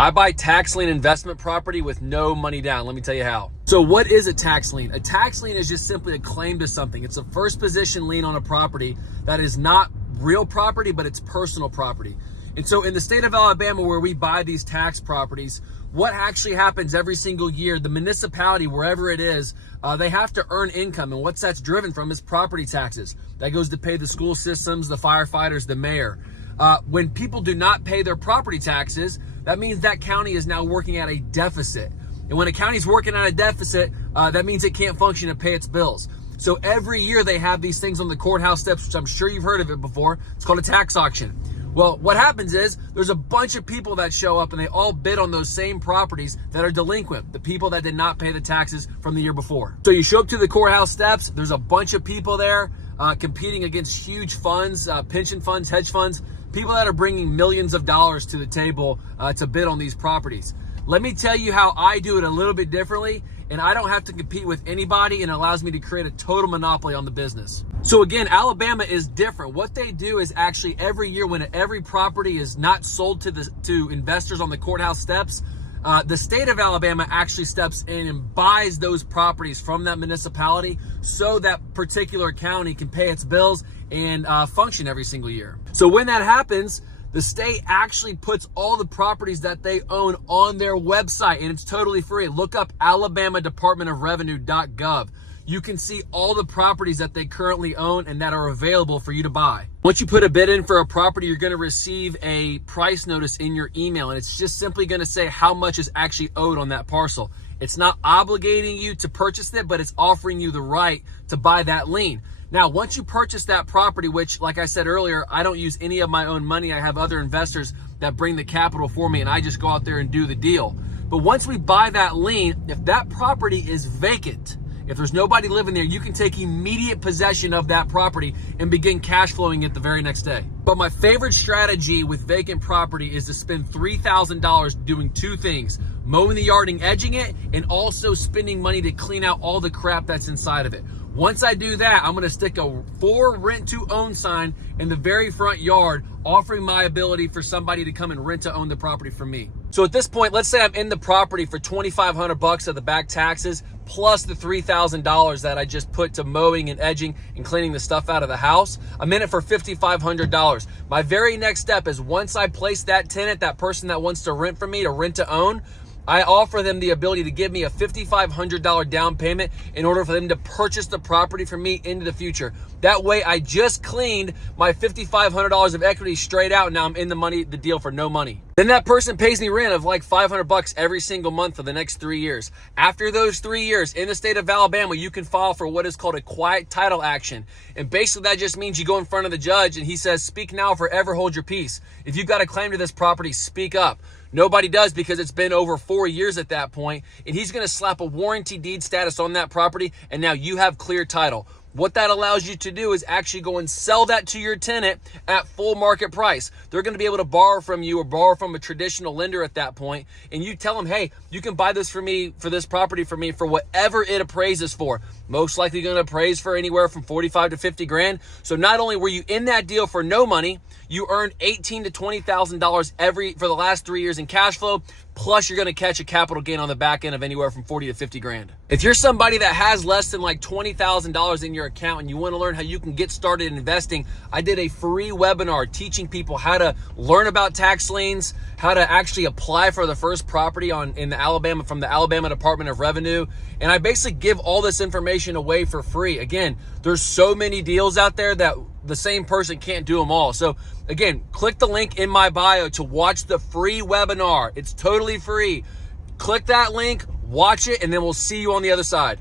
I buy tax lien investment property with no money down. Let me tell you how. So what is a tax lien? A tax lien is just simply a claim to something. It's a first position lien on a property that is not real property, but it's personal property. And so in the state of Alabama, where we buy these tax properties, what actually happens every single year, the municipality, wherever it is, they have to earn income. And what's that's driven from is property taxes. That goes to pay the school systems, the firefighters, the mayor. When people do not pay their property taxes, that means that county is now working at a deficit. And when a county's working at a deficit, that means it can't function and pay its bills. So every year they have these things on the courthouse steps, which I'm sure you've heard of it before. It's called a tax auction. Well, what happens is there's a bunch of people that show up and they all bid on those same properties that are delinquent, the people that did not pay the taxes from the year before. So you show up to the courthouse steps, there's a bunch of people there competing against huge funds, pension funds, hedge funds, people that are bringing millions of dollars to the table to bid on these properties. Let me tell you how I do it a little bit differently, and I don't have to compete with anybody, and it allows me to create a total monopoly on the business. So again, Alabama is different. What they do is actually every year when every property is not sold to investors on the courthouse steps, the state of Alabama actually steps in and buys those properties from that municipality so that particular county can pay its bills and function every single year. So when that happens, the state actually puts all the properties that they own on their website, and it's totally free. Look up alabamadepartmentofrevenue.gov. You can see all the properties that they currently own and that are available for you to buy. Once you put a bid in for a property, you're going to receive a price notice in your email, and it's just simply going to say how much is actually owed on that parcel. It's not obligating you to purchase it, but it's offering you the right to buy that lien. Now, once you purchase that property, which, like I said earlier, I don't use any of my own money. I have other investors that bring the capital for me, and I just go out there and do the deal. But once we buy that lien, if that property is vacant, if there's nobody living there, you can take immediate possession of that property and begin cash flowing it the very next day. But my favorite strategy with vacant property is to spend $3,000 doing two things: mowing the yard and edging it, and also spending money to clean out all the crap that's inside of it. Once I do that, I'm going to stick a for rent to own sign in the very front yard, offering my ability for somebody to come and rent to own the property from me. So at this point, let's say I'm in the property for $2,500 of the back taxes, plus the $3,000 that I just put to mowing and edging and cleaning the stuff out of the house. I'm in it for $5,500. My very next step is, once I place that tenant, that person that wants to rent from me to rent to own, I offer them the ability to give me a $5,500 down payment in order for them to purchase the property from me into the future. That way, I just cleaned my $5,500 of equity straight out. Now I'm in the deal for no money. Then that person pays me rent of like $500 every single month for the next 3 years. After those 3 years, in the state of Alabama, you can file for what is called a quiet title action. And basically that just means you go in front of the judge and he says, "Speak now, forever hold your peace." If you've got a claim to this property, speak up. Nobody does, because it's been over 4 years at that point, and he's going to slap a warranty deed status on that property, and now you have clear title. What that allows you to do is actually go and sell that to your tenant at full market price. They're going to be able to borrow from you or borrow from a traditional lender at that point, and you tell them, "Hey, you can buy this for me, for this property for me, for whatever it appraises for." Most likely going to appraise for anywhere from 45 to 50 grand. So not only were you in that deal for no money, you earned $18,000 to $20,000 for the last 3 years in cash flow. Plus, you're going to catch a capital gain on the back end of anywhere from 40 to 50 grand. If you're somebody that has less than like $20,000 in your account and you want to learn how you can get started investing, I did a free webinar teaching people how to learn about tax liens, how to actually apply for the first property from the Alabama Department of Revenue. And I basically give all this information away for free. Again, there's so many deals out there that the same person can't do them all. So again, click the link in my bio to watch the free webinar. It's totally free. Click that link, watch it, and then we'll see you on the other side.